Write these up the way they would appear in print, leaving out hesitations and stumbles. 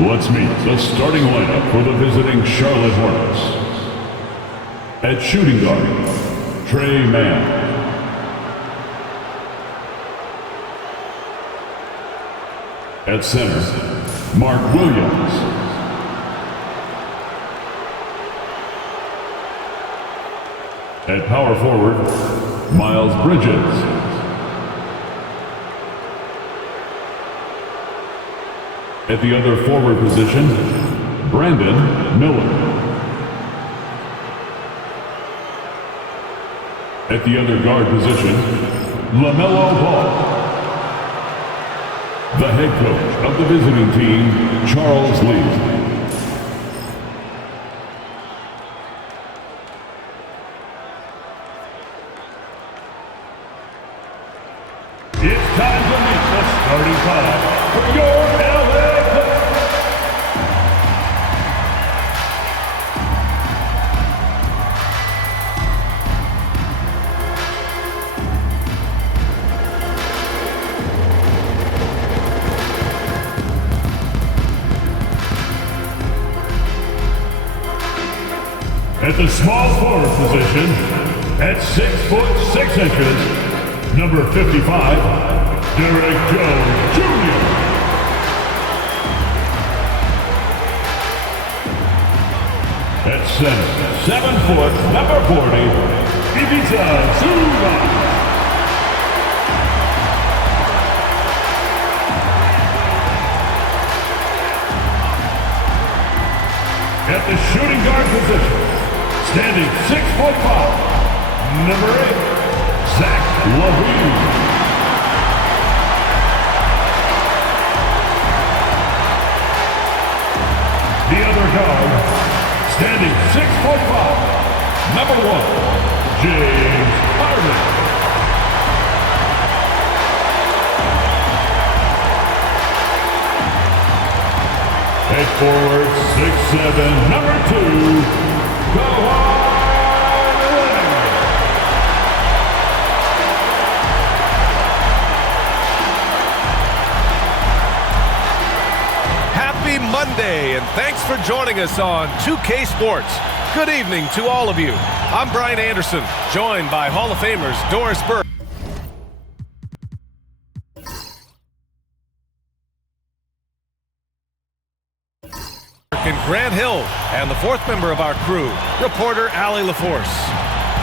Let's meet the starting lineup for the visiting Charlotte Hornets. At shooting guard, Trey Mann. At center, Mark Williams. At power forward, Miles Bridges. At the other forward position, Brandon Miller. At the other guard position, LaMelo Ball. The head coach of the visiting team, Charles Lee. It's time to meet the starting five for your LA Clippers. At the small forward position, at 6'6", number 55, Derek Jones Jr. At center, 7 foot, number 40, Ivica Zubac. At the shooting guard position, standing 6'5", number 8, Zach LaVine. The other guard, standing 6'5", number 1, James Harden. At forward, 6'7", number 2, Kawhi. Monday, and thanks for joining us on 2K Sports. Good evening to all of you. I'm Brian Anderson, joined by Hall of Famers Doris Burke and Grant Hill, and the fourth member of our crew, reporter Allie LaForce.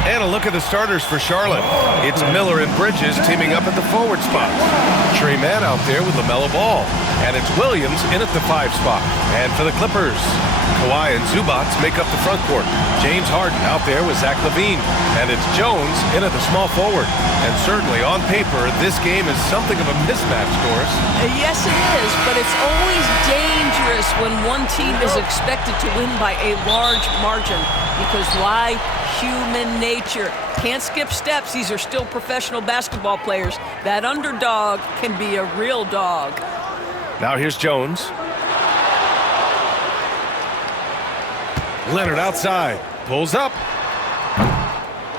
And a look at the starters for Charlotte. It's Miller and Bridges teaming up at the forward spot. Trey Mann out there with LaMelo Ball. And it's Williams in at the 5 spot. And for the Clippers, Kawhi and Zubac make up the front court. James Harden out there with Zach LaVine. And it's Jones in at the small forward. And certainly on paper, this game is something of a mismatch, Doris. Yes, it is, but it's always dangerous when one team is expected to win by a large margin. Because why? Human nature. Can't skip steps. These are still professional basketball players. That underdog can be a real dog. Now here's Jones. Leonard outside. Pulls up.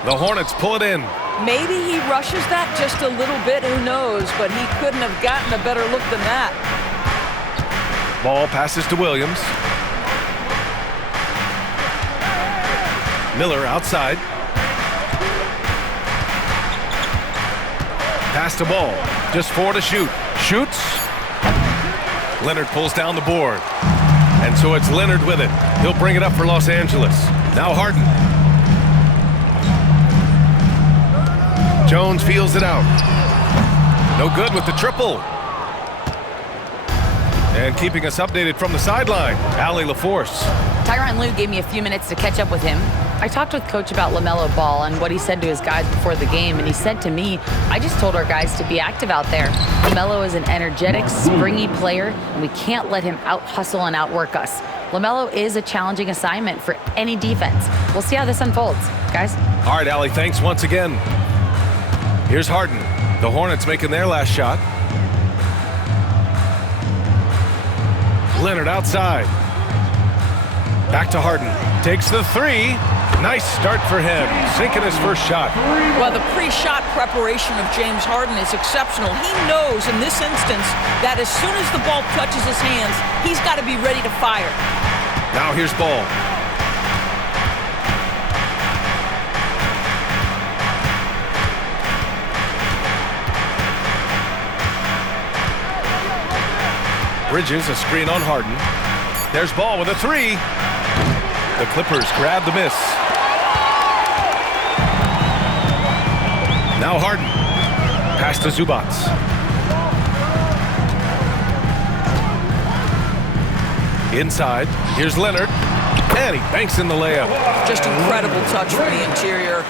The Hornets pull it in. Maybe he rushes that just a little bit. Who knows? But he couldn't have gotten a better look than that. Ball passes to Williams. Miller outside. Pass to Ball. Just 4 to shoot. Shoots. Leonard pulls down the board. And so it's Leonard with it. He'll bring it up for Los Angeles. Now Harden. Jones feels it out. No good with the triple. And keeping us updated from the sideline, Allie LaForce. Tyronn Lue gave me a few minutes to catch up with him. I talked with Coach about LaMelo Ball and what he said to his guys before the game, and he said to me, I just told our guys to be active out there. LaMelo is an energetic, springy player, and we can't let him out-hustle and outwork us. LaMelo is a challenging assignment for any defense. We'll see how this unfolds, guys. All right, Allie, thanks once again. Here's Harden. The Hornets making their last shot. Leonard outside. Back to Harden. Takes the 3. Nice start for him, sinking his first shot. Well, the pre-shot preparation of James Harden is exceptional. He knows in this instance that as soon as the ball touches his hands, he's got to be ready to fire. Now here's Ball. Bridges, a screen on Harden. There's Ball with a three. The Clippers grab the miss. Now Harden. Pass to Zubac. Inside. Here's Leonard. And he banks in the layup. Just incredible touch from the interior.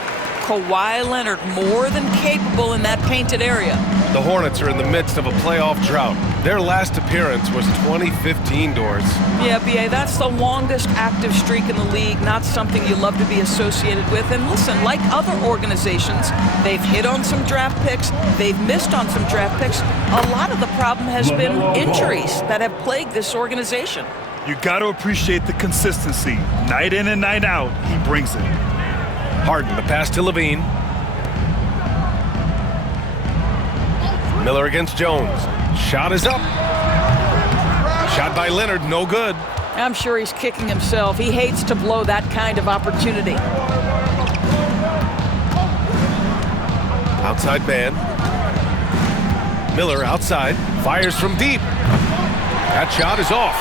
Kawhi Leonard more than capable in that painted area. The Hornets are in the midst of a playoff drought. Their last appearance was 2015, Doors. Yeah, B.A., that's the longest active streak in the league, not something you love to be associated with. And listen, like other organizations, they've hit on some draft picks, they've missed on some draft picks. A lot of the problem has been injuries that have plagued this organization. You got to appreciate the consistency. Night in and night out, he brings it. Harden, the pass to Levine. Miller against Jones. Shot is up. Shot by Leonard, no good. I'm sure he's kicking himself. He hates to blow that kind of opportunity. Outside man. Miller outside. Fires from deep. That shot is off.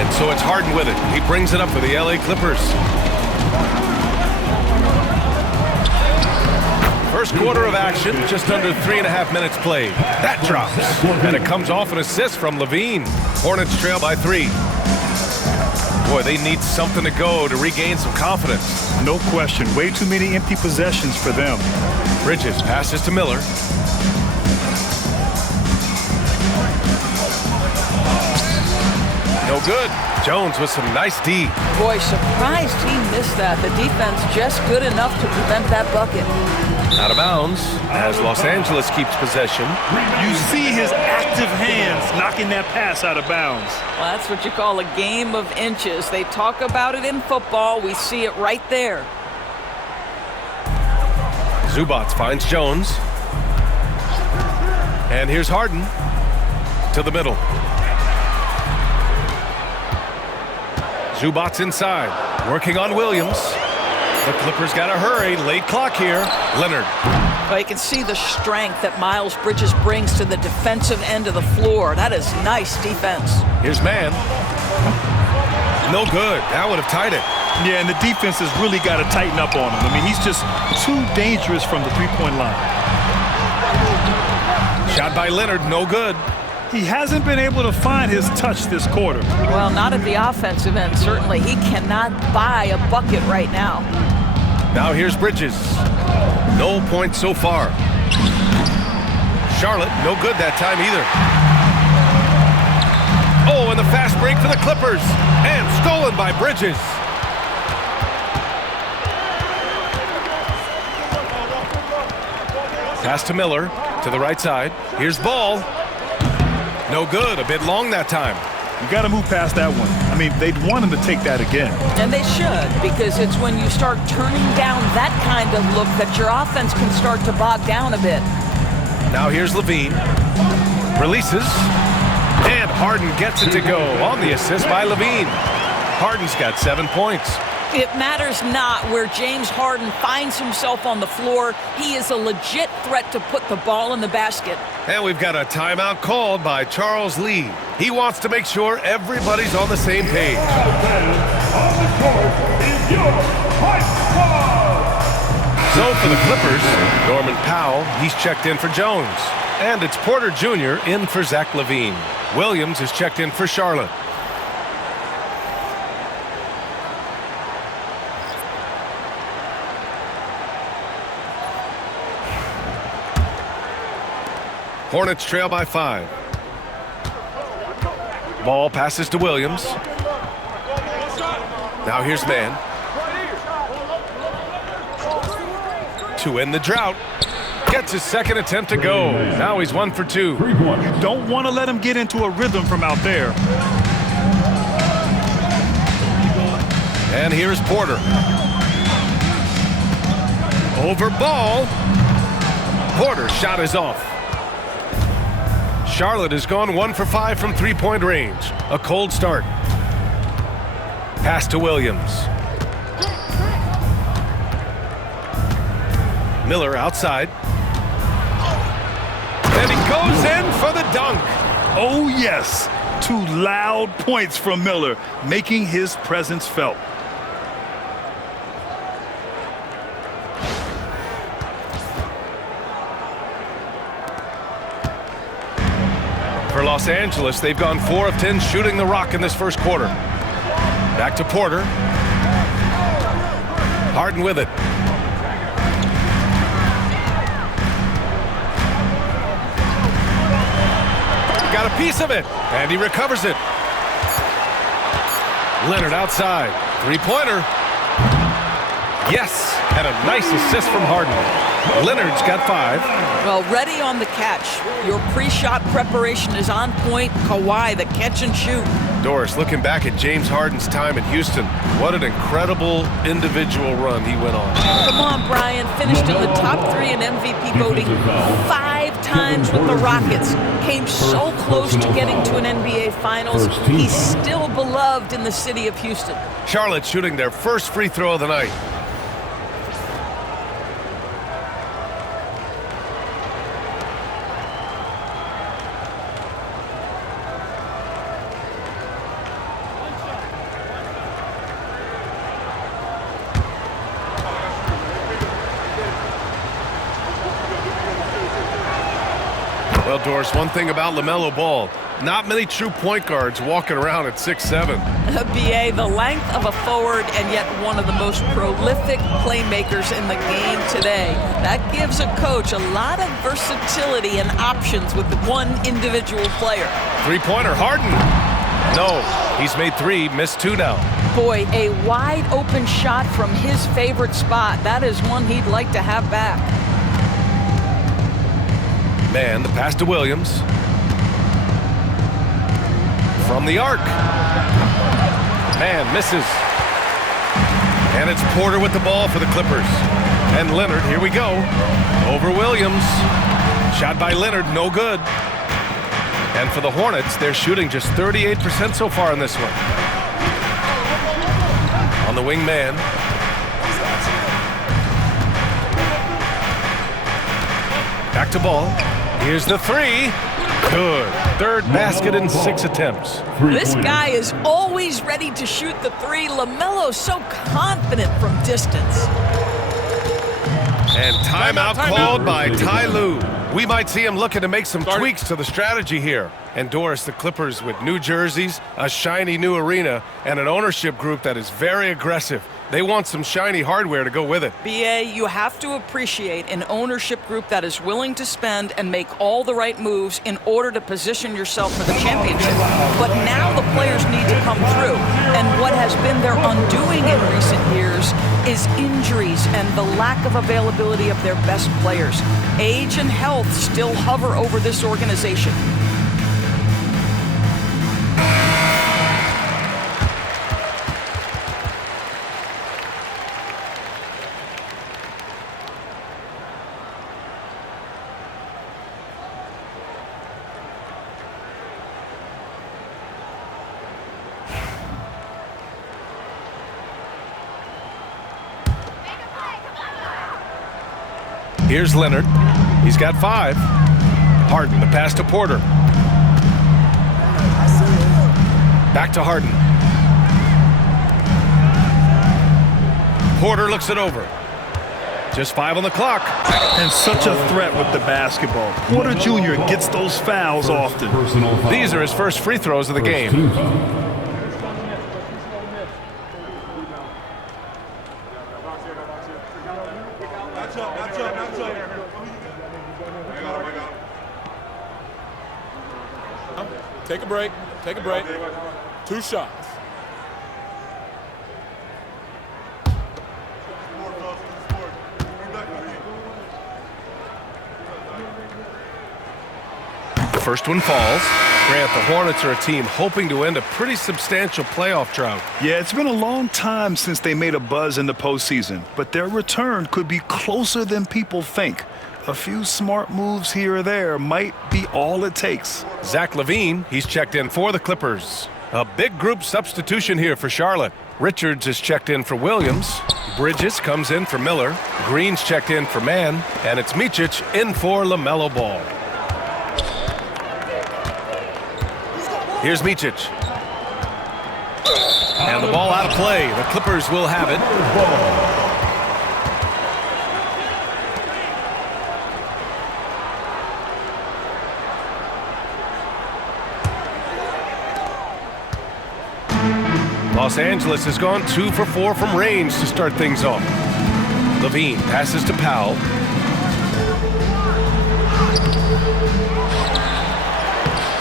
And so it's Harden with it. He brings it up for the LA Clippers. First quarter of action, just under 3.5 minutes played. That drops, and it comes off an assist from Levine. Hornets trail by 3. Boy, they need something to go to regain some confidence. No question. Way too many empty possessions for them. Bridges passes to Miller. No good. Jones with some nice D. Boy, surprised he missed that. The defense just good enough to prevent that bucket. Out of bounds as Los Angeles keeps possession. You see his active hands knocking that pass out of bounds. Well, that's what you call a game of inches. They talk about it in football. We see it right there. Zubac finds Jones. And here's Harden to the middle. Zubac inside, working on Williams. The Clippers got to hurry. Late clock here. Leonard. Well, you can see the strength that Miles Bridges brings to the defensive end of the floor. That is nice defense. Here's man. No good. That would have tied it. Yeah, and the defense has really got to tighten up on him. I mean, he's just too dangerous from the three-point line. Shot by Leonard. No good. He hasn't been able to find his touch this quarter. Well, not at the offensive end, certainly. He cannot buy a bucket right now. Now here's Bridges. No points so far. Charlotte, no good that time either. Oh, and the fast break for the Clippers. And stolen by Bridges. Pass to Miller, to the right side. Here's Ball. No good, a bit long that time. You got to move past that one. I mean, they'd want him to take that again. And they should, because it's when you start turning down that kind of look that your offense can start to bog down a bit. Now here's Levine. Releases. And Harden gets it to go on the assist by Levine. Harden's got 7 points. It matters not where James Harden finds himself on the floor. He is a legit threat to put the ball in the basket. And we've got a timeout called by Charles Lee. He wants to make sure everybody's on the same page. On the court is your Hype Squad. So for the Clippers, Norman Powell, he's checked in for Jones. And it's Porter Jr. in for Zach LaVine. Williams is checked in for Charlotte. Hornets trail by 5. Ball passes to Williams. Now here's man. To end the drought. Gets his second attempt to go. Now he's 1 for 2. You don't want to let him get into a rhythm from out there. And here's Porter. Over Ball. Porter's shot is off. Charlotte has gone 1 for 5 from three-point range. A cold start. Pass to Williams. Miller outside. And he goes in for the dunk. Oh, yes. 2 loud points from Miller, making his presence felt. For Los Angeles, they've gone 4 of 10 shooting the rock in this first quarter. Back to Porter. Harden with it. Got a piece of it, and he recovers it. Leonard outside. Three-pointer. Yes, and a nice assist from Harden. Leonard's got 5. Well, ready on the catch. Your pre-shot preparation is on point. Kawhi, the catch and shoot. Doris, looking back at James Harden's time in Houston, what an incredible individual run he went on. Come on, Brian. Finished in the top 3 in MVP voting 5 times with the Rockets. Came so close to getting to an NBA Finals. He's still beloved in the city of Houston. Charlotte shooting their first free throw of the night. Well, Doris, one thing about LaMelo Ball, not many true point guards walking around at 6'7". BA, the length of a forward and yet one of the most prolific playmakers in the game today. That gives a coach a lot of versatility and options with one individual player. Three-pointer, Harden. No, he's made 3, missed 2 now. Boy, a wide open shot from his favorite spot. That is one he'd like to have back. Man, the pass to Williams. From the arc. Man, misses. And it's Porter with the ball for the Clippers. And Leonard, here we go. Over Williams. Shot by Leonard, no good. And for the Hornets, they're shooting just 38% so far in this one. On the wing man. Back to Ball. Here's the 3. Good. 3rd basket in 6 attempts. This guy is always ready to shoot the 3. LaMelo so confident from distance. And timeout called by Ty Lue. We might see him looking to make some tweaks to the strategy here. And Doris, the Clippers with new jerseys, a shiny new arena, and an ownership group that is very aggressive. They want some shiny hardware to go with it. BA, you have to appreciate an ownership group that is willing to spend and make all the right moves in order to position yourself for the championship. But now the players need to come through. And what has been their undoing in recent years is injuries and the lack of availability of their best players. Age and health still hover over this organization. Here's Leonard. He's got 5. Harden, the pass to Porter. Back to Harden. Porter looks it over. Just 5 on the clock. And such a threat with the basketball. Porter Jr. gets those fouls often. These are his first free throws of the game. Take a break. Take a break. 2 shots. The first one falls. Grant, the Hornets are a team hoping to end a pretty substantial playoff drought. Yeah, it's been a long time since they made a buzz in the postseason, but their return could be closer than people think. A few smart moves here or there might be all it takes. Zach LaVine, he's checked in for the Clippers. A big group substitution here for Charlotte. Richards is checked in for Williams. Bridges comes in for Miller. Green's checked in for Mann. And it's Micic in for LaMelo Ball. Here's Micic. And the ball out of play. The Clippers will have it. Los Angeles has gone 2 for 4 from range to start things off. LaVine passes to Powell.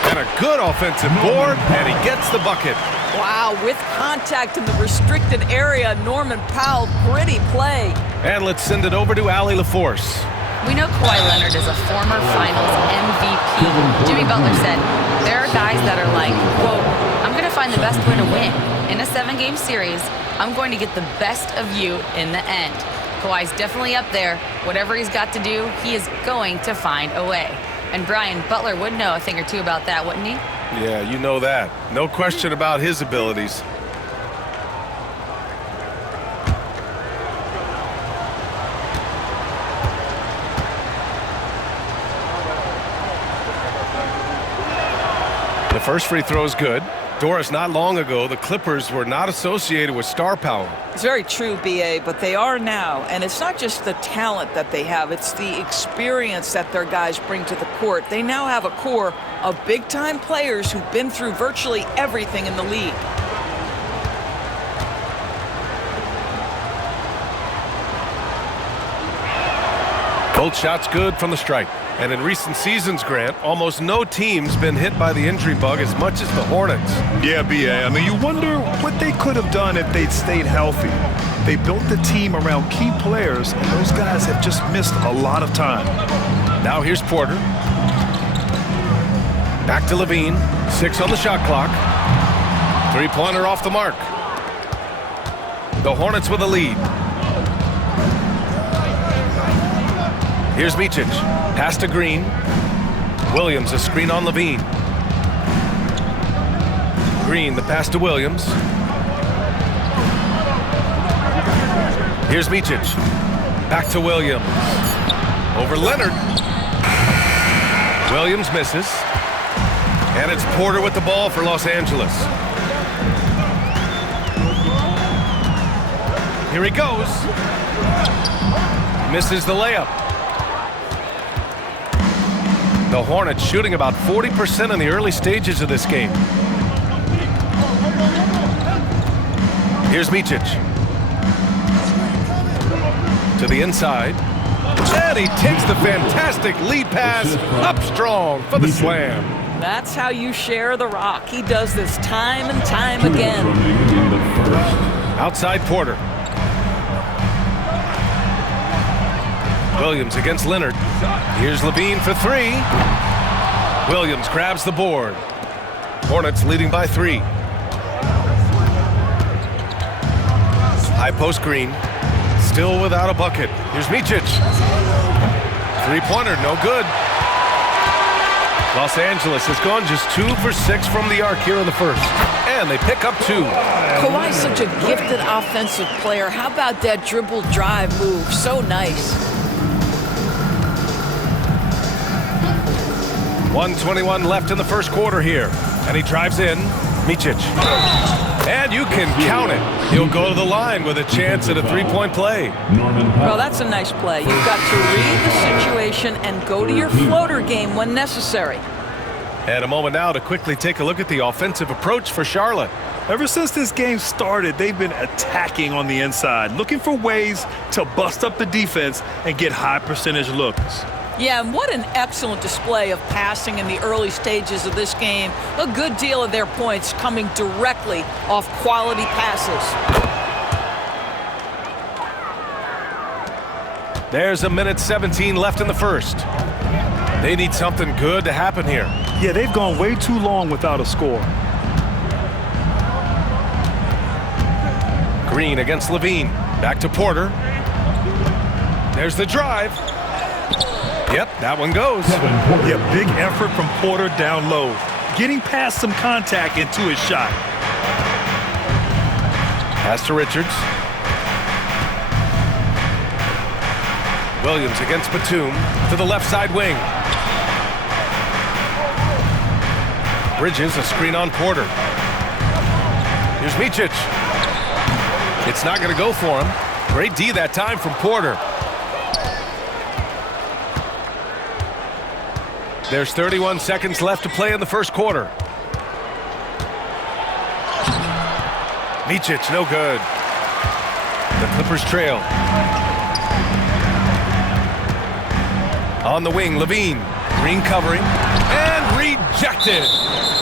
And a good offensive board, and he gets the bucket. Wow, with contact in the restricted area, Norman Powell, gritty play. And let's send it over to Allie LaForce. We know Kawhi Leonard is a former Finals MVP. Jimmy Butler said, there are guys that are like, quote, I'm going to find the best way to win. In a 7-game series, I'm going to get the best of you in the end. Kawhi's definitely up there. Whatever he's got to do, he is going to find a way. And Brian, Butler would know a thing or two about that, wouldn't he? Yeah, you know that. No question about his abilities. The first free throw is good. Doris, not long ago, the Clippers were not associated with star power. It's very true, B.A., but they are now. And it's not just the talent that they have. It's the experience that their guys bring to the court. They now have a core of big-time players who've been through virtually everything in the league. Both shots good from the stripe. And in recent seasons, Grant, almost no team's been hit by the injury bug as much as the Hornets. Yeah, B.A. I mean, you wonder what they could have done if they'd stayed healthy. They built the team around key players, and those guys have just missed a lot of time. Now here's Porter. Back to LaVine. 6 on the shot clock. Three-pointer off the mark. The Hornets with a lead. Here's Micic. Pass to Green. Williams, a screen on LaVine. Green, the pass to Williams. Here's Micic. Back to Williams. Over Leonard. Williams misses. And it's Porter with the ball for Los Angeles. Here he goes. Misses the layup. The Hornets shooting about 40% in the early stages of this game. Here's Micic. To the inside. And he takes the fantastic lead pass up strong for the slam. That's how you share the rock. He does this time and time again. Outside Porter. Williams against Leonard. Here's LaVine for 3. Williams grabs the board. Hornets leading by 3. High post Green. Still without a bucket. Here's Micic. Three-pointer, no good. Los Angeles has gone just 2 for 6 from the arc here in the first. And they pick up 2. Kawhi's such a gifted offensive player. How about that dribble drive move? So nice. 1:21 left in the first quarter here. And he drives in. Micic. And you can count it. He'll go to the line with a chance at a three-point play. Well, that's a nice play. You've got to read the situation and go to your floater game when necessary. And a moment now to quickly take a look at the offensive approach for Charlotte. Ever since this game started, they've been attacking on the inside, looking for ways to bust up the defense and get high percentage looks. Yeah, and what an excellent display of passing in the early stages of this game. A good deal of their points coming directly off quality passes. There's a minute 17 left in the first. They need something good to happen here. Yeah, they've gone way too long without a score. Green against Levine. Back to Porter. There's the drive. Yep, that one goes. Yeah, big effort from Porter down low. Getting past some contact into his shot. Pass to Richards. Williams against Batum to the left side wing. Bridges, a screen on Porter. Here's Micic. It's not going to go for him. Great D that time from Porter. There's 31 seconds left to play in the first quarter. Micic, no good. The Clippers trail. On the wing, Levine. Green covering. And rejected.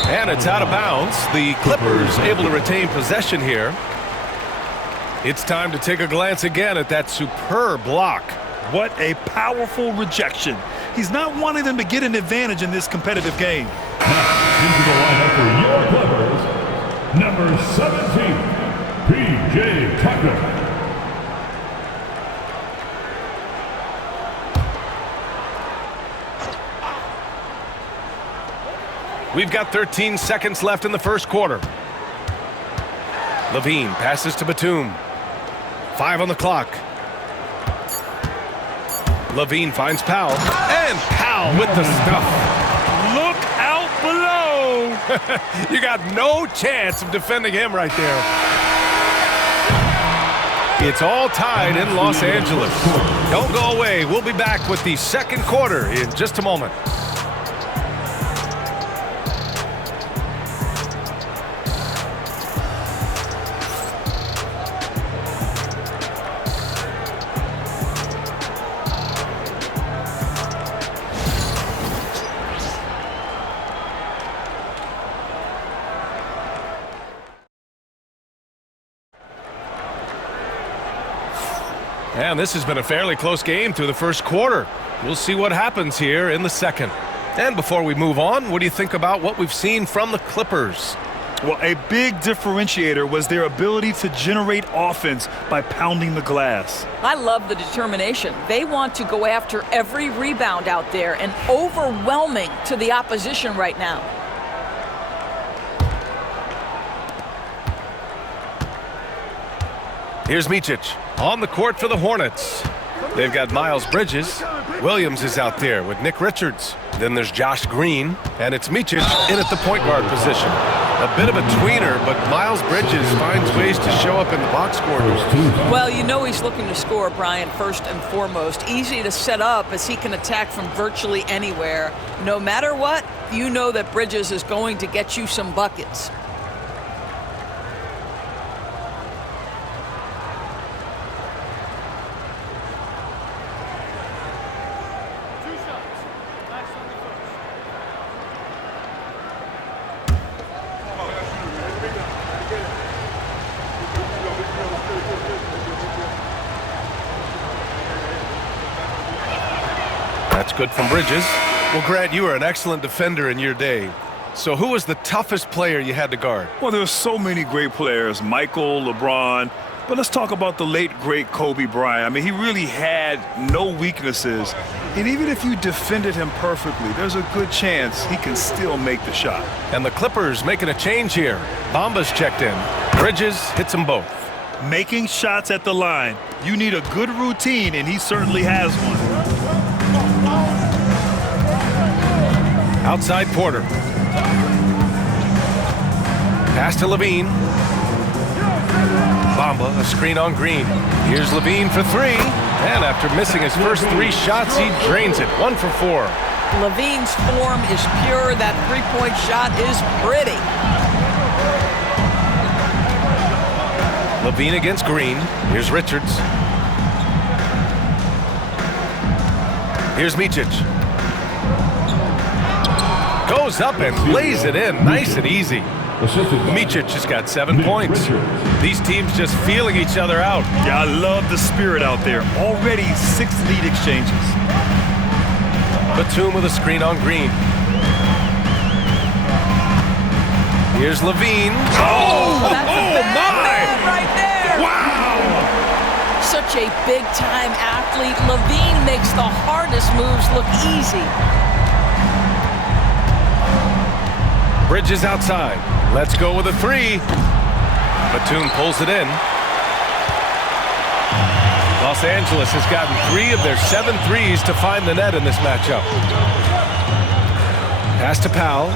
And it's out of bounds. The Clippers able to retain possession here. It's time to take a glance again at that superb block. What a powerful rejection. He's not wanting them to get an advantage in this competitive game. Now into the lineup for your Clippers, number 17, P.J. Tucker. We've got 13 seconds left in the first quarter. Levine passes to Batum. 5 on the clock. Levine finds Powell. And Powell with the stuff. Look out below. You got no chance of defending him right there. It's all tied in Los Angeles. Don't go away. We'll be back with the second quarter in just a moment. And this has been a fairly close game through the first quarter. We'll see what happens here in the second. And before we move on, what do you think about what we've seen from the Clippers? Well, a big differentiator was their ability to generate offense by pounding the glass. I love the determination. They want to go after every rebound out there and overwhelming to the opposition right now. Here's Micic on the court for the Hornets. They've got Miles Bridges. Williams is out there with Nick Richards. Then there's Josh Green, and it's Micic in at the point guard position. A bit of a tweener, but Miles Bridges finds ways to show up in the box score. Well, you know he's looking to score, Brian, first and foremost. Easy to set up as he can attack from virtually anywhere. No matter what, you know that Bridges is going to get you some buckets. That's good from Bridges. Well, Grant, you were an excellent defender in your day. So who was the toughest player you had to guard? Well, there's so many great players, Michael, LeBron, but let's talk about the late, great Kobe Bryant. I mean, he really had no weaknesses, and even if you defended him perfectly, there's a good chance he can still make the shot. And the Clippers making a change here. Bamba's checked in. Bridges hits them both. Making shots at the line. You need a good routine, and he certainly has one. Outside Porter. Pass to Levine. Bamba, a screen on Green. Here's Levine for three. And after missing his first 3 shots, he drains it. 1 for 4. Levine's form is pure. That three-point shot is pretty. Levine against Green. Here's Richards. Here's Micic. Goes up and lays it in. Nice and easy. Micic just got 7 points. These teams just feeling each other out. Yeah, I love the spirit out there. Already 6 lead exchanges. Batum with a screen on Green. Here's Levine. That's a bad man right there. Wow! Such a big-time athlete. Levine makes the hardest moves look easy. Bridges outside. Let's go with a three. Batum pulls it in. Los Angeles has gotten 3 of their 7 threes to find the net in this matchup. Pass to Powell.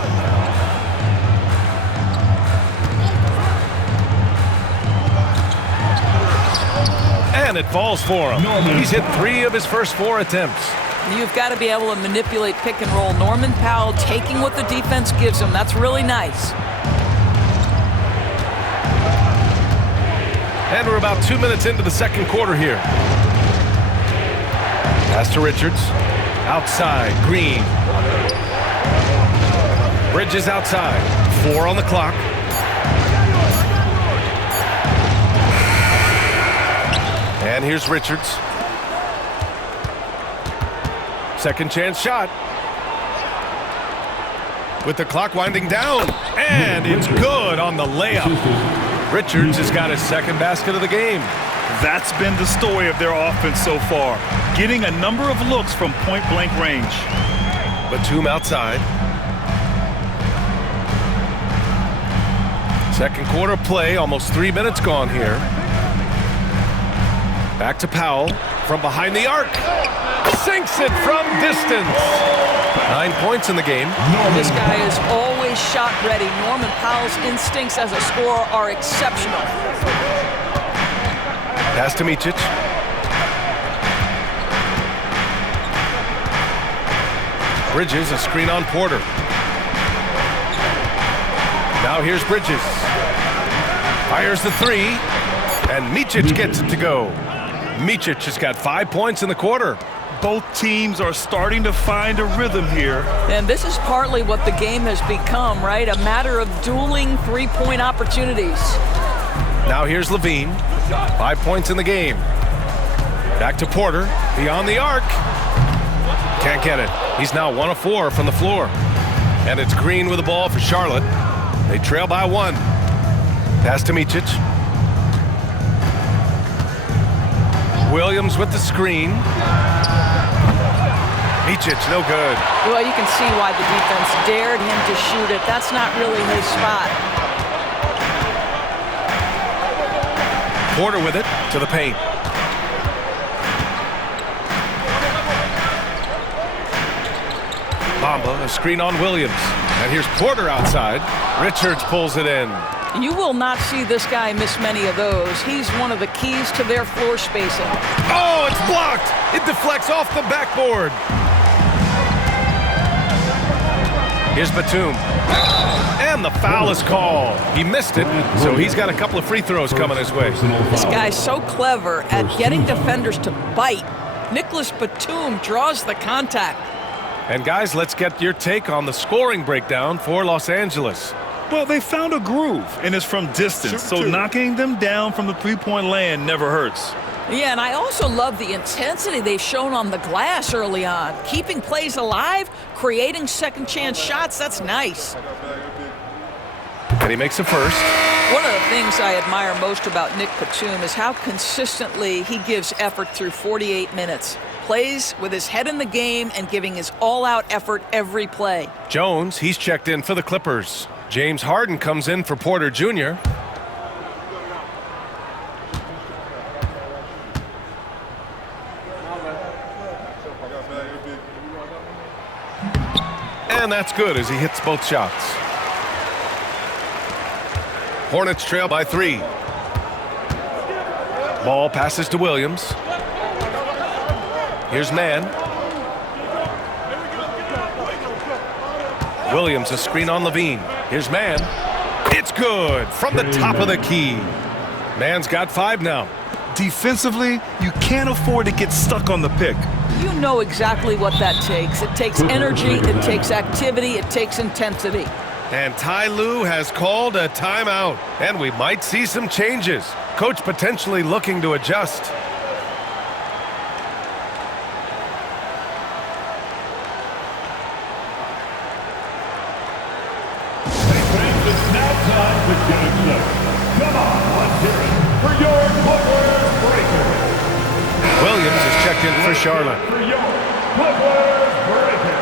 And it falls for him. He's hit 3 of his first 4 attempts. You've got to be able to manipulate pick and roll. Norman Powell taking what the defense gives him. That's really nice. And we're about 2 minutes into the second quarter here. Pass to Richards. Outside, Green. Bridges outside. 4 on the clock. And here's Richards. Second chance shot. With the clock winding down. And it's good on the layup. Richards has got his second basket of the game. That's been the story of their offense so far. Getting a number of looks from point-blank range. Batum outside. Second quarter play, almost 3 minutes gone here. Back to Powell from behind the arc. Sinks it from distance. 9 points in the game. This guy is always shot ready. Norman Powell's instincts as a scorer are exceptional. Pass to Micic. Bridges, a screen on Porter. Now here's Bridges. Fires the 3. And Micic gets it to go. Micic has got 5 points in the quarter. Both teams are starting to find a rhythm here. And this is partly what the game has become, right? A matter of dueling three-point opportunities. Now here's Levine. 5 points in the game. Back to Porter. Beyond the arc. Can't get it. He's now 1 of 4 from the floor. And it's Green with the ball for Charlotte. They trail by 1. Pass to Micic. Williams with the screen. Micic, no good. Well, you can see why the defense dared him to shoot it. That's not really his spot. Porter with it to the paint. Bamba, a screen on Williams. And here's Porter outside. Richards pulls it in. You will not see this guy miss many of those. He's one of the keys to their floor spacing. Oh, it's blocked. It deflects off the backboard. Here's Batum. And the foul is called. He missed it, so he's got a couple of free throws coming his way. This guy's so clever at getting defenders to bite. Nicholas Batum draws the contact. And guys, let's get your take on the scoring breakdown for Los Angeles. Well, they found a groove, and it's from distance, so knocking them down from the three-point land never hurts. Yeah, and I also love the intensity they've shown on the glass early on. Keeping plays alive, creating second-chance shots, that's nice. And he makes a first. One of the things I admire most about Nick Batum is how consistently he gives effort through 48 minutes. Plays with his head in the game and giving his all-out effort every play. Jones, he's checked in for the Clippers. James Harden comes in for Porter Jr. And that's good as he hits both shots. Hornets trail by 3. Ball passes to Williams. Here's Mann. Williams, a screen on Levine. Here's Mann. It's good from the top of the key. Mann's got 5 now. Defensively, you can't afford to get stuck on the pick. You know exactly what that takes. It takes energy, it takes activity, it takes intensity. And Ty Lue has called a timeout. And we might see some changes. Coach potentially looking to adjust. is getting set. Come on, let's hear it for your footwear breaker. Williams is checked in for Charlotte. For your footwear breaker.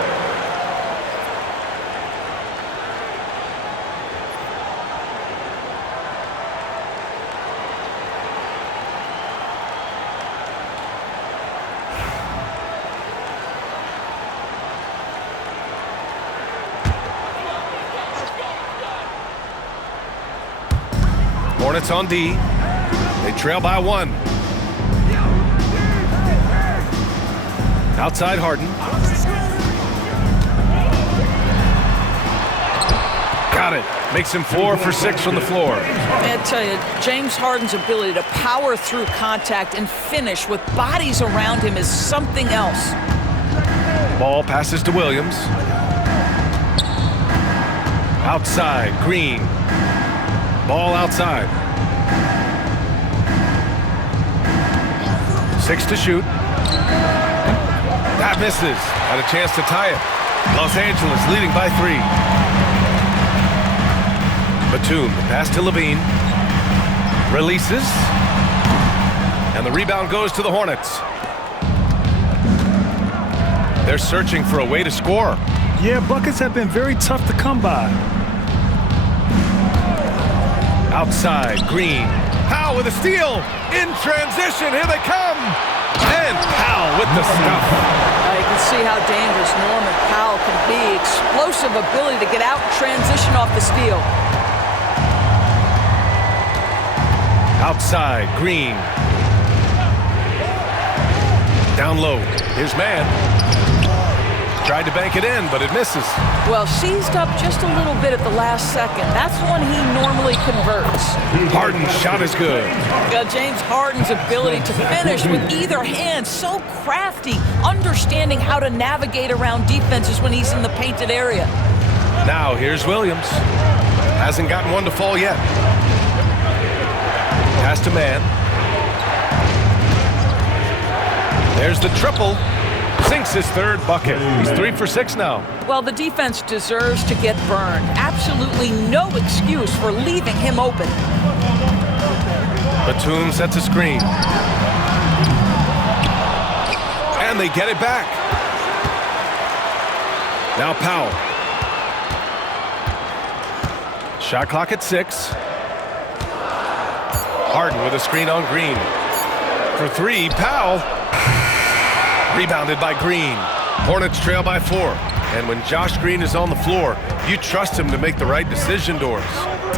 Hornets on D. They trail by 1. Outside Harden. Got it. Makes him 4 for 6 from the floor. I tell you, James Harden's ability to power through contact and finish with bodies around him is something else. Ball passes to Williams. Outside, Green. Ball outside. 6 to shoot. That misses. Had a chance to tie it. Los Angeles leading by 3. Batum, pass to Levine. Releases. And the rebound goes to the Hornets. They're searching for a way to score. Yeah, buckets have been very tough to come by. Outside, Green. Powell with a steal. In transition, here they come. And Powell with the stuff. You can see how dangerous Norman Powell can be. Explosive ability to get out and transition off the steal. Outside, Green. Down low. Here's Man. Tried to bank it in, but it misses. Well, seized up just a little bit at the last second. That's when he normally converts. Harden's shot is good. James Harden's ability to finish with either hand, so crafty, understanding how to navigate around defenses when he's in the painted area. Now here's Williams. Hasn't gotten one to fall yet. Pass to Man. There's the triple. Sinks his 3rd bucket. He's 3 for 6 now. Well, the defense deserves to get burned. Absolutely no excuse for leaving him open. Batum sets a screen. And they get it back. Now Powell. Shot clock at 6. Harden with a screen on Green. For 3, Powell. Rebounded by Green. Hornets trail by 4. And when Josh Green is on the floor, you trust him to make the right decision, Doris.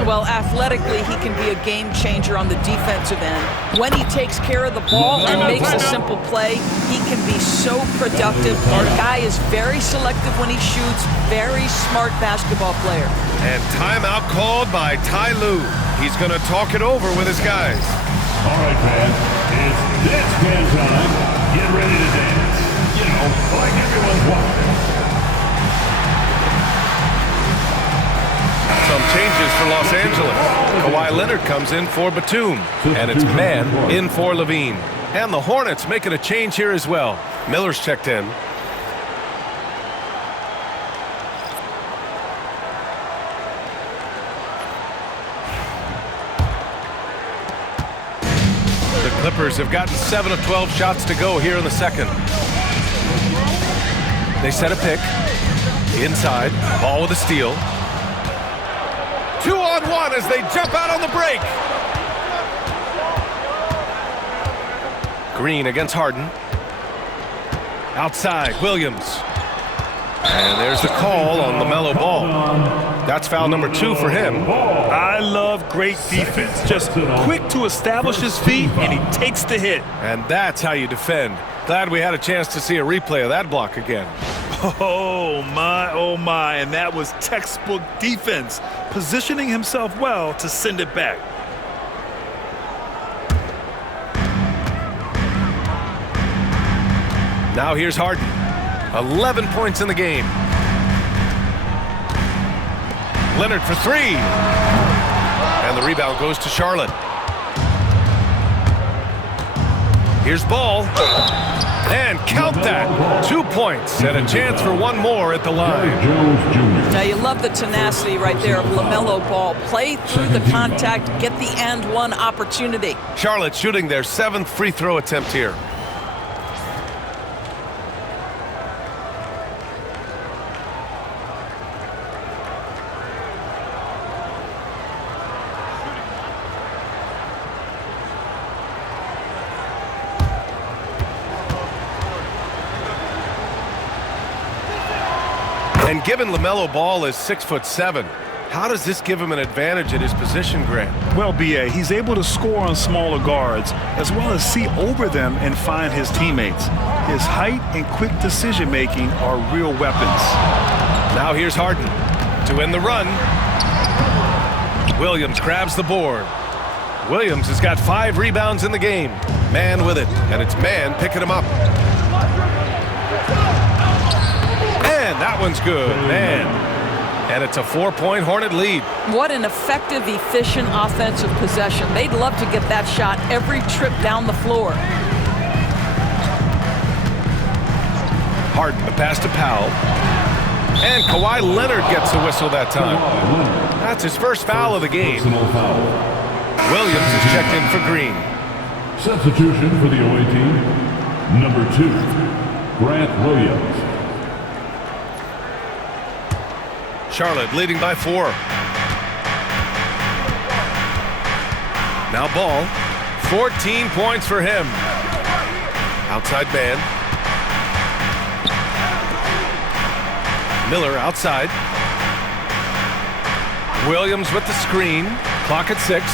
Well, athletically, he can be a game changer on the defensive end. When he takes care of the ball and makes a simple play, he can be so productive. The guy is very selective when he shoots, very smart basketball player. And timeout called by Ty Lue. He's going to talk it over with his guys. All right, fans, it's dance band time. Get ready to dance. You know, like everyone's watching. Some changes for Los Angeles. Kawhi Leonard comes in for Batum. And it's Man in for Levine. And the Hornets making a change here as well. Miller's checked in. The Clippers have gotten 7 of 12 shots to go here in the second. They set a pick. Inside. Ball with a steal. 2-on-1 as they jump out on the break. Green against Harden. Outside, Williams. And there's the call on LaMelo Ball. That's foul number 2 for him. I love great defense. Just quick to establish his feet, and he takes the hit. And that's how you defend. Glad we had a chance to see a replay of that block again. Oh, my, and that was textbook defense, positioning himself well to send it back. Now here's Harden. 11 points in the game. Leonard for 3. And the rebound goes to Charlotte. Here's Ball. And count that. 2 points and a chance for one more at the line. Jones Jr. Now, you love the tenacity right there of LaMelo Ball. Play through the contact, get the and one opportunity. Charlotte shooting their 7th free throw attempt here. And given LaMelo Ball is 6'7", how does this give him an advantage at his position, Grant? Well, B.A., he's able to score on smaller guards as well as see over them and find his teammates. His height and quick decision-making are real weapons. Now here's Harden to end the run. Williams grabs the board. Williams has got 5 rebounds in the game. Man with it, and it's Man picking him up. And that one's good, Man. And it's a 4-point Hornet lead. What an effective, efficient offensive possession. They'd love to get that shot every trip down the floor. Harden, the pass to Powell. And Kawhi Leonard gets the whistle that time. That's his first foul of the game. Williams is checked in for Green. Substitution for the away team. Number 2, Grant Williams. Charlotte leading by 4. Now Ball. 14 points for him. Outside man. Miller outside. Williams with the screen. Clock at 6.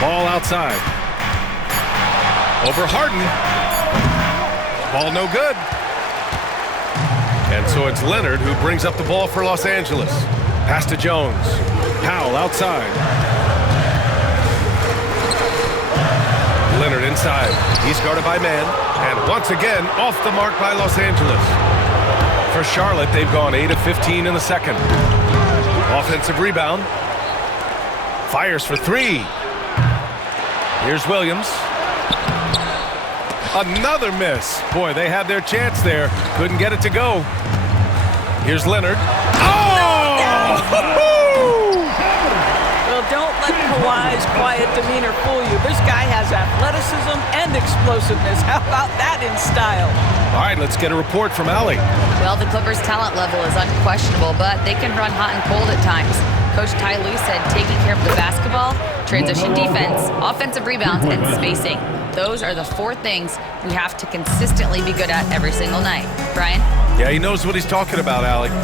Ball outside. Over Harden. Ball no good. And so it's Leonard who brings up the ball for Los Angeles. Pass to Jones. Powell outside. Leonard inside. He's guarded by Man. And once again, off the mark by Los Angeles. For Charlotte, they've gone 8 of 15 in the second. Offensive rebound. Fires for 3. Here's Williams. Another miss. Boy, they had their chance there. Couldn't get it to go. Here's Leonard. Well, don't let Kawhi's quiet demeanor fool you. This guy has athleticism and explosiveness. How about that in style? All right, let's get a report from Allie. Well, the Clippers' talent level is unquestionable, but they can run hot and cold at times. Coach Ty Lue said taking care of the basketball, transition defense, offensive rebounds, and spacing. Those are the 4 things we have to consistently be good at every single night. Brian? Yeah, he knows what he's talking about, Allie.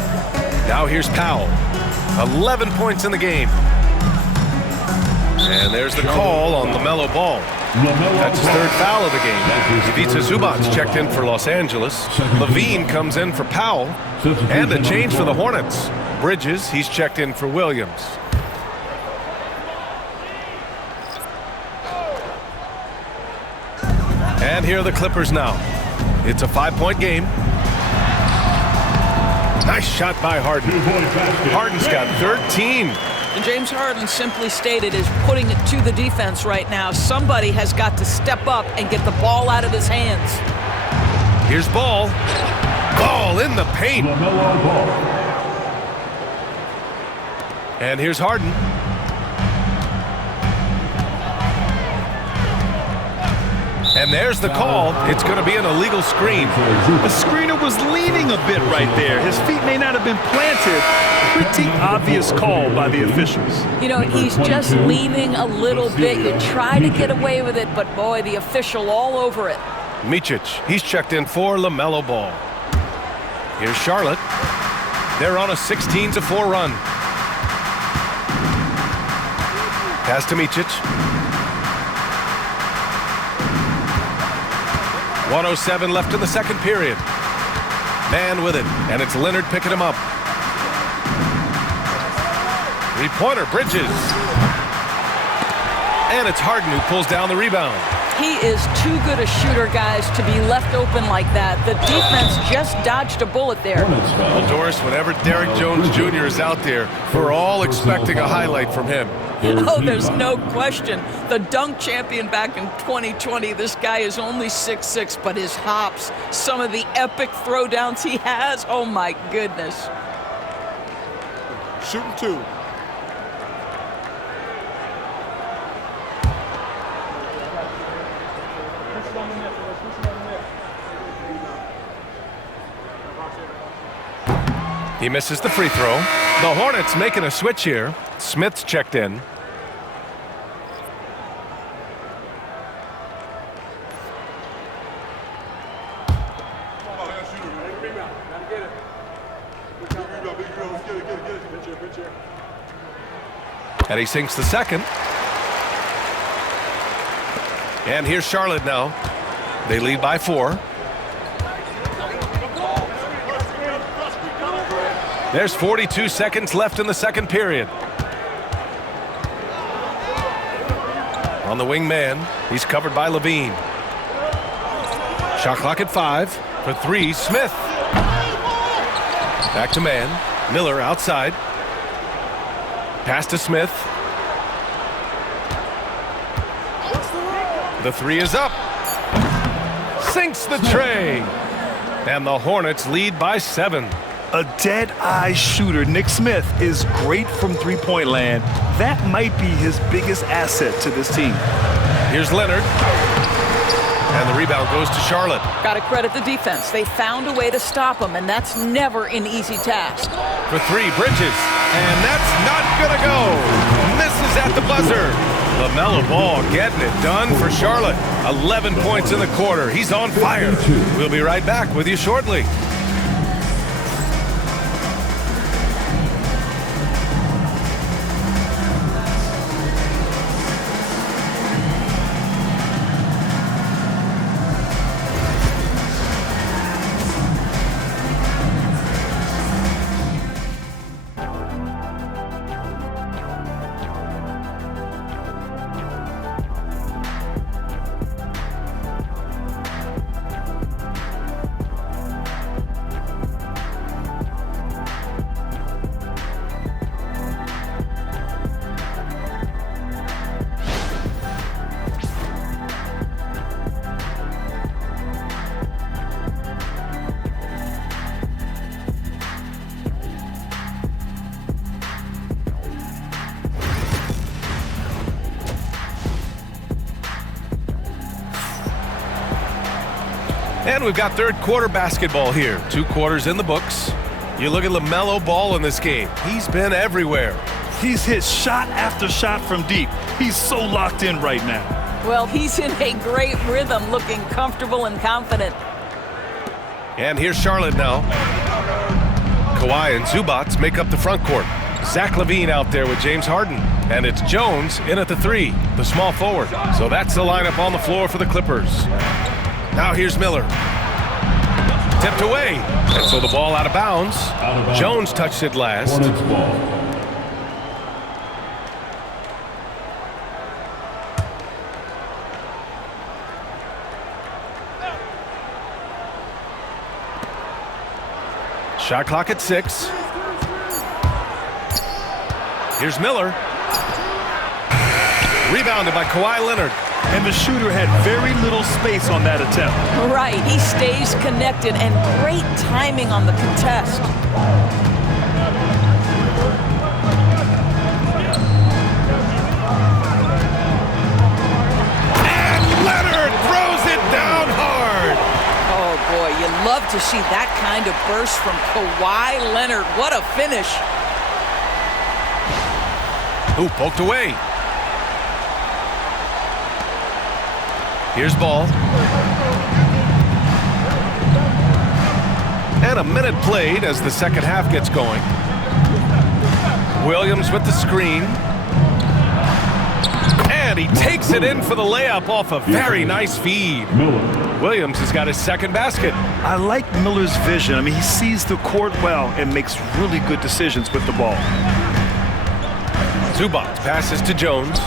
Now here's Powell. 11 points in the game. And there's the call on LaMelo Ball. That's his 3rd foul of the game. Ivica Zubac's checked in for Los Angeles. Levine comes in for Powell. And a change for the Hornets. Bridges, he's checked in for Williams. And here are the Clippers now. It's a 5-point game. Nice shot by Harden. Harden's got 13. And James Harden simply stated is putting it to the defense right now. Somebody has got to step up and get the ball out of his hands. Here's Ball. Ball in the paint. And here's Harden. And there's the call. It's going to be an illegal screen. The screener was leaning a bit right there. His feet may not have been planted. Pretty obvious call by the officials. You know, he's just leaning a little bit. You try to get away with it, but boy, the official all over it. Micic, he's checked in for LaMelo Ball. Here's Charlotte. They're on a 16-4 run. Pass to Micic. 1:07 left in the second period. Man with it, and it's Leonard picking him up. 3-pointer, Bridges. And it's Harden who pulls down the rebound. He is too good a shooter, guys, to be left open like that. The defense just dodged a bullet there. Well, Doris, whenever Derrick Jones Jr. is out there, we're all expecting a highlight from him. Oh, there's no question. The dunk champion back in 2020, this guy is only 6'6", but his hops, some of the epic throwdowns he has, oh my goodness. Shooting 2. He misses the free throw. The Hornets making a switch here. Smith's checked in. And he sinks the second. And here's Charlotte now. They lead by 4. There's 42 seconds left in the second period. On the wing man, he's covered by Levine. Shot clock at 5. For 3, Smith. Back to man. Miller outside. Pass to Smith. The 3 is up. Sinks the tray. And the Hornets lead by 7. A dead-eye shooter, Nick Smith, is great from three-point land. That might be his biggest asset to this team. Here's Leonard. And the rebound goes to Charlotte. Got to credit the defense. They found a way to stop him, and that's never an easy task. For 3, Bridges. And that's not going to go. Misses at the buzzer. LaMelo Ball getting it done for Charlotte. 11 points in the quarter. He's on fire. We'll be right back with you shortly. And we've got third quarter basketball here. 2 quarters in the books. You look at LaMelo Ball in this game. He's been everywhere. He's hit shot after shot from deep. He's so locked in right now. Well, he's in a great rhythm, looking comfortable and confident. And here's Charlotte now. Kawhi and Zubats make up the front court. Zach LaVine out there with James Harden. And it's Jones in at the 3, the small forward. So that's the lineup on the floor for the Clippers. Now here's Miller. Tipped away. And so the ball out of bounds. Jones touched it last. Hornets ball. Shot clock at 6. Here's Miller. Rebounded by Kawhi Leonard. And the shooter had very little space on that attempt. Right, he stays connected, and great timing on the contest. And Leonard throws it down hard. Oh boy, you love to see that kind of burst from Kawhi Leonard. What a finish. Ooh, poked away. Here's Ball. And a minute played as the second half gets going. Williams with the screen. And he takes it in for the layup off a very nice feed. Miller. Williams has got his second basket. I like Miller's vision. I mean, he sees the court well and makes really good decisions with the ball. Zubats passes to Jones.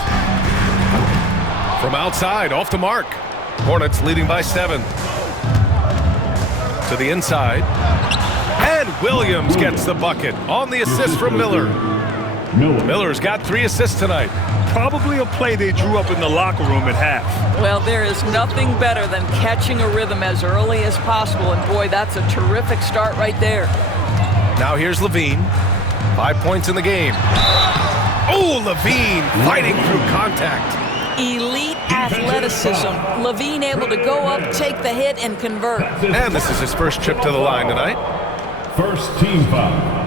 From outside, off the mark. Hornets leading by 7. To the inside. And Williams gets the bucket on the assist from Miller. Miller's got 3 assists tonight. Probably a play they drew up in the locker room at half. Well, there is nothing better than catching a rhythm as early as possible, and boy, that's a terrific start right there. Now here's Levine. 5 points in the game. Oh, Levine fighting through contact. Elite athleticism. Levine able to go up, take the hit, and convert. And this is his first trip to the line tonight. First team foul.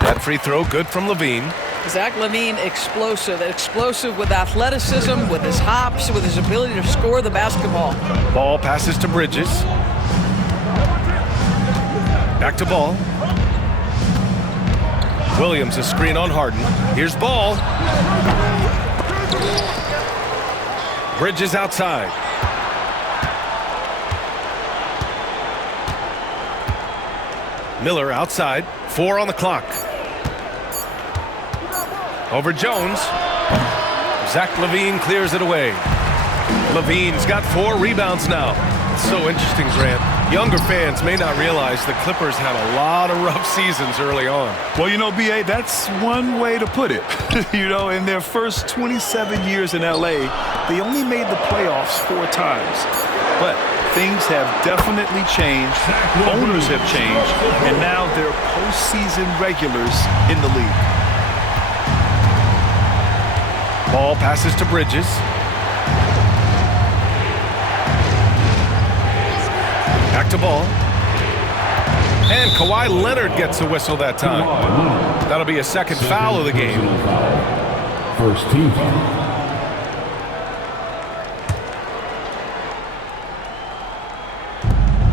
That free throw good from Levine. Zach LaVine, explosive with athleticism, with his hops, with his ability to score the basketball. Ball passes to Bridges. Back to Ball. Williams a screen on Harden. Here's Ball. Bridges outside. Miller outside. 4 on the clock. Over Jones. Zach LaVine clears it away. LaVine's got 4 rebounds now. It's so interesting, Grant. Younger fans may not realize the Clippers had a lot of rough seasons early on. Well, you know, B.A., that's one way to put it. You know, in their first 27 years in L.A., they only made the playoffs 4 times. But things have definitely changed. Owners have changed. And now they're postseason regulars in the league. Ball passes to Bridges. Back to Ball. And Kawhi Leonard gets a whistle that time. That'll be a second foul of the game. First team foul.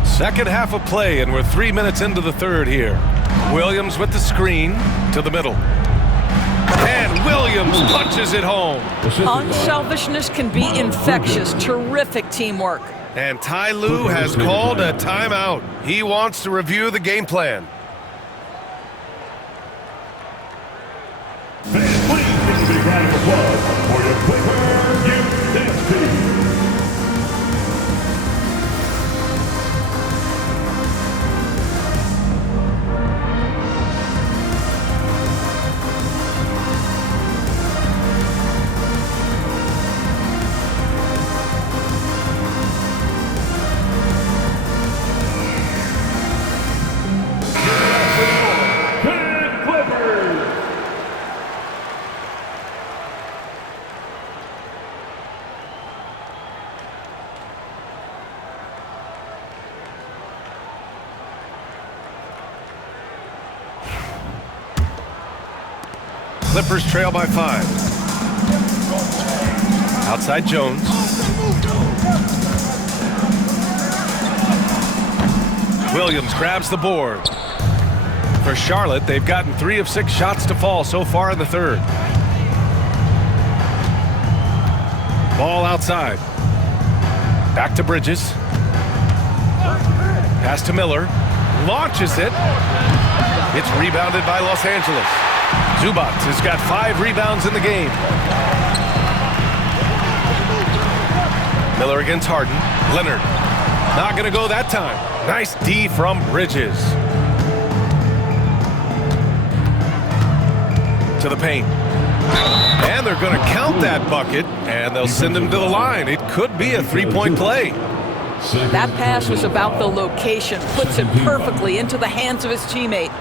Second half of play, and we're 3 minutes into the third here. Williams with the screen to the middle. And Williams punches it home. Unselfishness can be infectious. Terrific teamwork. And Ty Lue has called a timeout. He wants to review the game plan. Fans, please give a big round of applause for your Clipper Youth Dance Team. Clippers trail by 5. Outside Jones. Williams grabs the board. For Charlotte, they've gotten 3 of 6 shots to fall so far in the third. Ball outside. Back to Bridges. Pass to Miller. Launches it. It's rebounded by Los Angeles. Zubac has got 5 rebounds in the game. Miller against Harden. Leonard. Not going to go that time. Nice D from Bridges. To the paint. And they're going to count that bucket, and they'll send him to the line. It could be a 3-point play. That pass was about the location. Puts it perfectly into the hands of his teammate.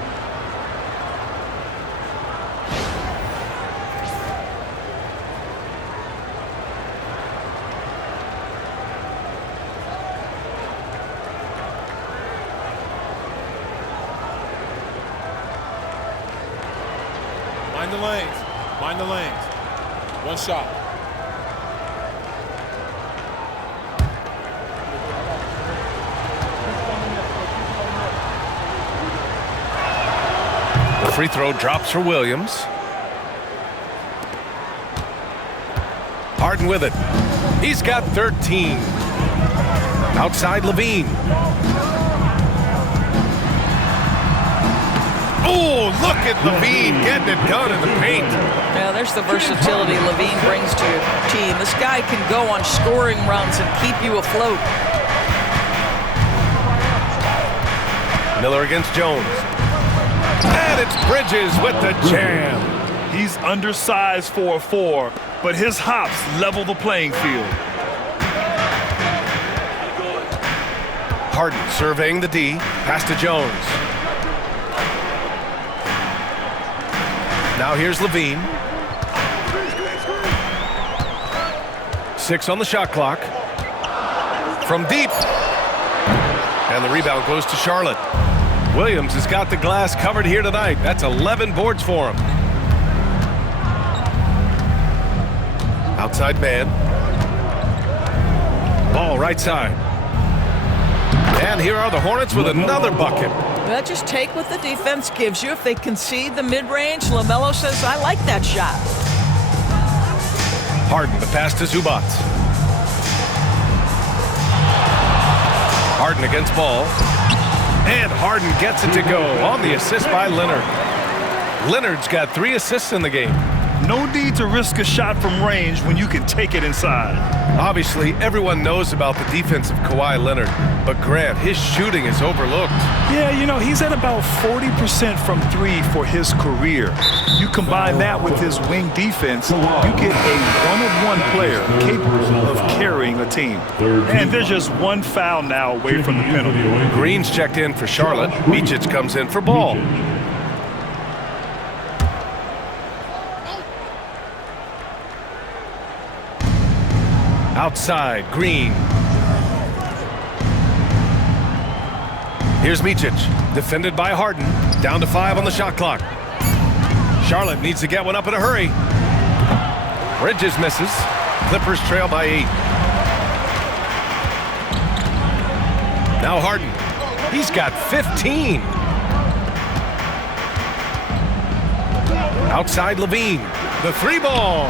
Mind the lanes. Mind the lanes. One shot. free throw drops for Williams. Harden with it. He's got 13. Outside Levine. Oh, look at Levine getting it done in the paint. Yeah, there's the versatility Levine brings to your team. This guy can go on scoring runs and keep you afloat. Miller against Jones. And it's Bridges with the jam. He's undersized for a 4, but his hops level the playing field. Harden surveying the D. Pass to Jones. Now here's Levine. 6 on the shot clock. From deep. And the rebound goes to Charlotte. Williams has got the glass covered here tonight. That's 11 boards for him. Outside man. Ball right side. And here are the Hornets with another bucket. Well, just take what the defense gives you. If they concede the mid-range, LaMelo says, I like that shot. Harden, the pass to Zubac. Harden against Ball. And Harden gets it to go on the assist by Leonard. Leonard's got 3 assists in the game. No need to risk a shot from range when you can take it inside. Obviously, everyone knows about the defense of Kawhi Leonard, but Grant, his shooting is overlooked. Yeah, you know, he's at about 40% from 3 for his career. You combine that with his wing defense, you get a one-of-one player capable of carrying a team. And there's just one foul now away from the penalty. Green's checked in for Charlotte. Micic comes in for Ball. Outside, Green. Here's Micic, defended by Harden. Down to 5 on the shot clock. Charlotte needs to get one up in a hurry. Bridges misses. Clippers trail by 8. Now Harden. He's got 15. Outside Levine. The 3 ball.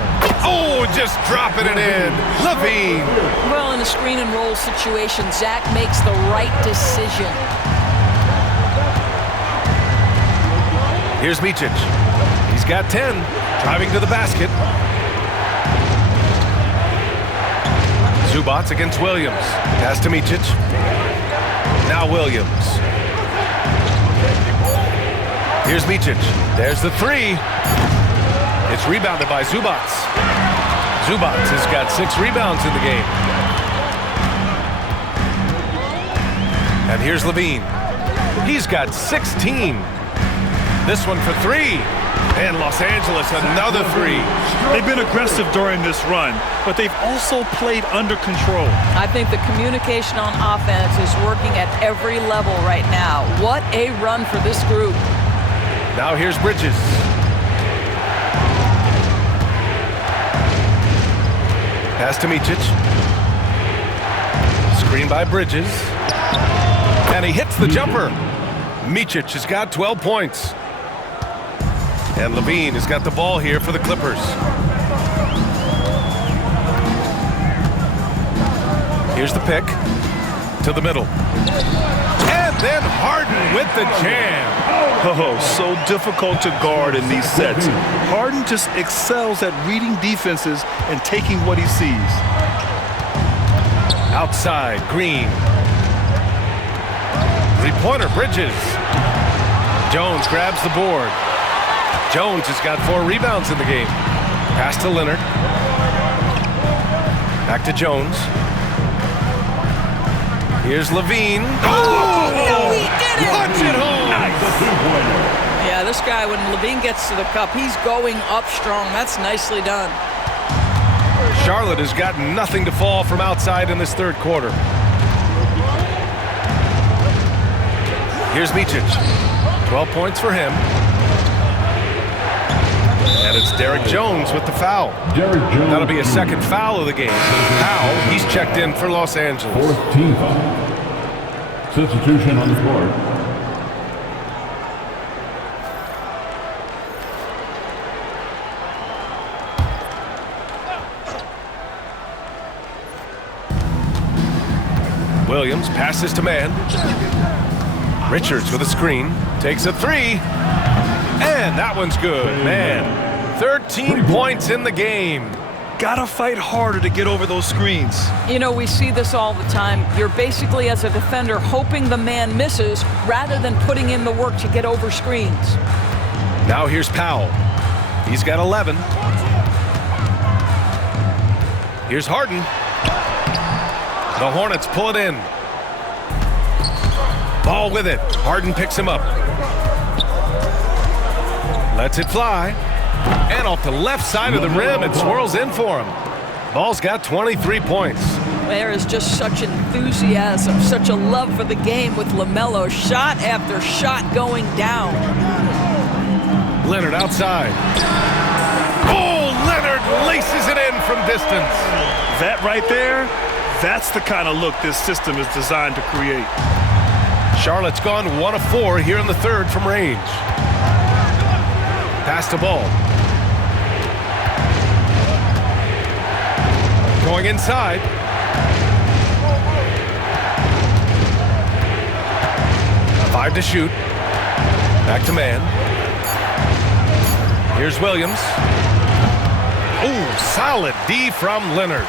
Oh, just dropping it in. Levine. Well, in a screen and roll situation, Zach makes the right decision. Here's Micic. He's got 10. Driving to the basket. Zubac against Williams. Pass to Micic. Now Williams. Here's Micic. There's the 3. It's rebounded by Zubac. Zubac has got 6 rebounds in the game. And here's Levine. He's got 16. This one for 3. And Los Angeles, another 3. They've been aggressive during this run, but they've also played under control. I think the communication on offense is working at every level right now. What a run for this group. Now here's Bridges. Pass to Micic. Screen by Bridges. And he hits the jumper. Micic has got 12 points. And Levine has got the ball here for the Clippers. Here's the pick. To the middle. And then Harden with the jam. Oh, so difficult to guard in these sets. Harden just excels at reading defenses and taking what he sees. Outside, Green. 3-pointer, Bridges. Jones grabs the board. Jones has got 4 rebounds in the game. Pass to Leonard. Back to Jones. Here's Levine. Oh, no, he did it! Punch it home! Yeah, this guy, when Levine gets to the cup, he's going up strong. That's nicely done. Charlotte has got nothing to fall from outside in this third quarter. Here's Micic. 12 points for him. And it's Derek Jones with the foul. That'll be a second foul of the game. Powell, he's checked in for Los Angeles. 4th team foul. Substitution on the court. Williams passes to man. Richards with a screen. Takes a three. And that one's good. Man, 13 points in the game. Gotta fight harder to get over those screens. You know, we see this all the time. You're basically, as a defender, hoping the man misses rather than putting in the work to get over screens. Now here's Powell. He's got 11. Here's Harden. The Hornets pull it in. Ball with it. Harden picks him up. Lets it fly. And off the left side of the rim, it swirls in for him. Ball's got 23 points. There is just such enthusiasm, such a love for the game with LaMelo. Shot after shot going down. Leonard outside. Oh, Leonard laces it in from distance. That right there, that's the kind of look this system is designed to create. Charlotte's gone 1 of 4 here in the third from range. Pass the ball. Going inside. Five to shoot. Back to man. Here's Williams. Ooh, solid D from Leonard.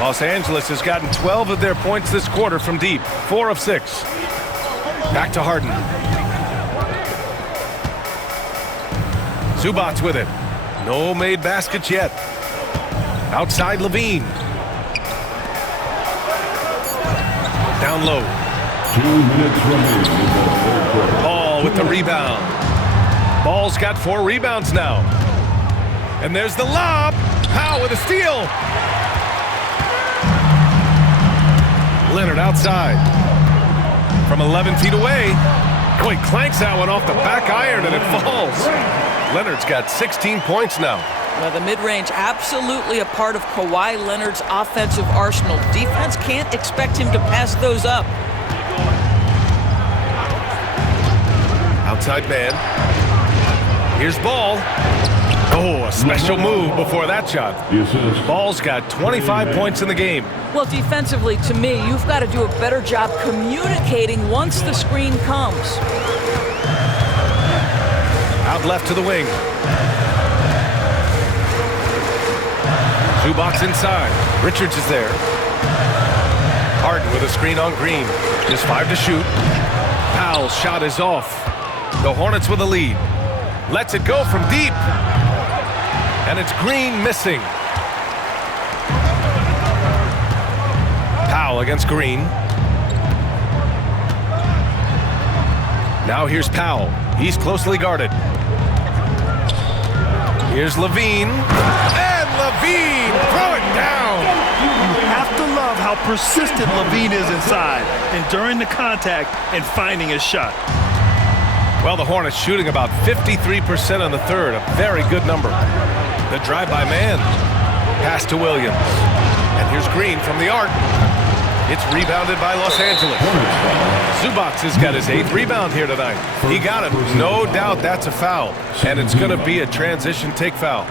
Los Angeles has gotten 12 of their points this quarter from deep. 4 of 6. Back to Harden. Zubac's with it. No made baskets yet. Outside Levine. Down low. 2 minutes remaining in the third quarter. Ball with the rebound. Ball's got 4 rebounds now. And there's the lob. Powell with a steal. Leonard outside. From 11 feet away. Boy, clanks that one off the back iron and it falls. Leonard's got 16 points now. Well, the mid-range absolutely a part of Kawhi Leonard's offensive arsenal. Defense can't expect him to pass those up. Outside man. Here's Ball. Oh, a special move before that shot. The assist. Ball's got 25 points in the game. Well, defensively, to me, you've got to do a better job communicating once the screen comes. Out left to the wing. Zubac inside. Richards is there. Harden with a screen on Green. Just 5 to shoot. Powell's shot is off. The Hornets with a lead. Lets it go from deep. And it's Green missing. Powell against Green. Now here's Powell. He's closely guarded. Here's Levine. And Levine, throw it down. You have to love how persistent Levine is inside, enduring the contact and finding his shot. Well, the Hornets shooting about 53% in the third, a very good number. The drive by man. Pass to Williams. And here's Green from the arc. It's rebounded by Los Angeles. Zubac has got his 8th rebound here tonight. He got it. No doubt that's a foul. And it's going to be a transition take foul.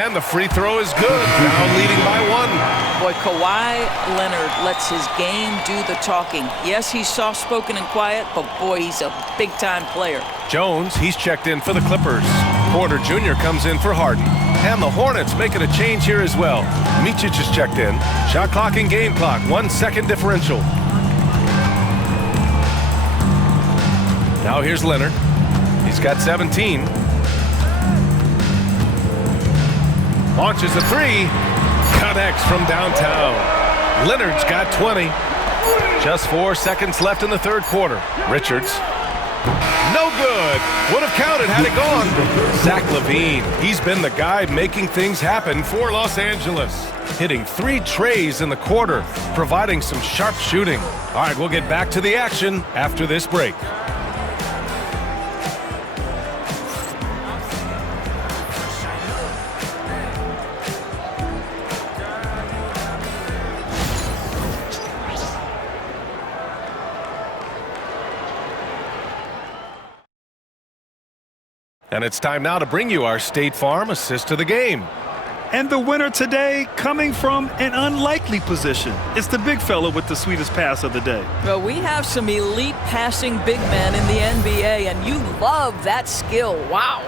And the free throw is good. Now leading by 1. Boy, Kawhi Leonard lets his game do the talking. Yes, he's soft-spoken and quiet, but boy, he's a big-time player. Jones, he's checked in for the Clippers. Porter Jr. comes in for Harden. And the Hornets making a change here as well. Micic is checked in. Shot clock and game clock, 1 second differential. Now here's Leonard. He's got 17. Launches a 3. Connects from downtown. Leonard's got 20. Just 4 seconds left in the third quarter. Richards. No good. Would have counted had it gone. Zach LaVine. He's been the guy making things happen for Los Angeles. Hitting 3 trays in the quarter, providing some sharp shooting. All right, we'll get back to the action after this break. And it's time now to bring you our State Farm assist to the game. And the winner today coming from an unlikely position. It's the big fella with the sweetest pass of the day. Well, we have some elite passing big men in the NBA, and you love that skill. Wow.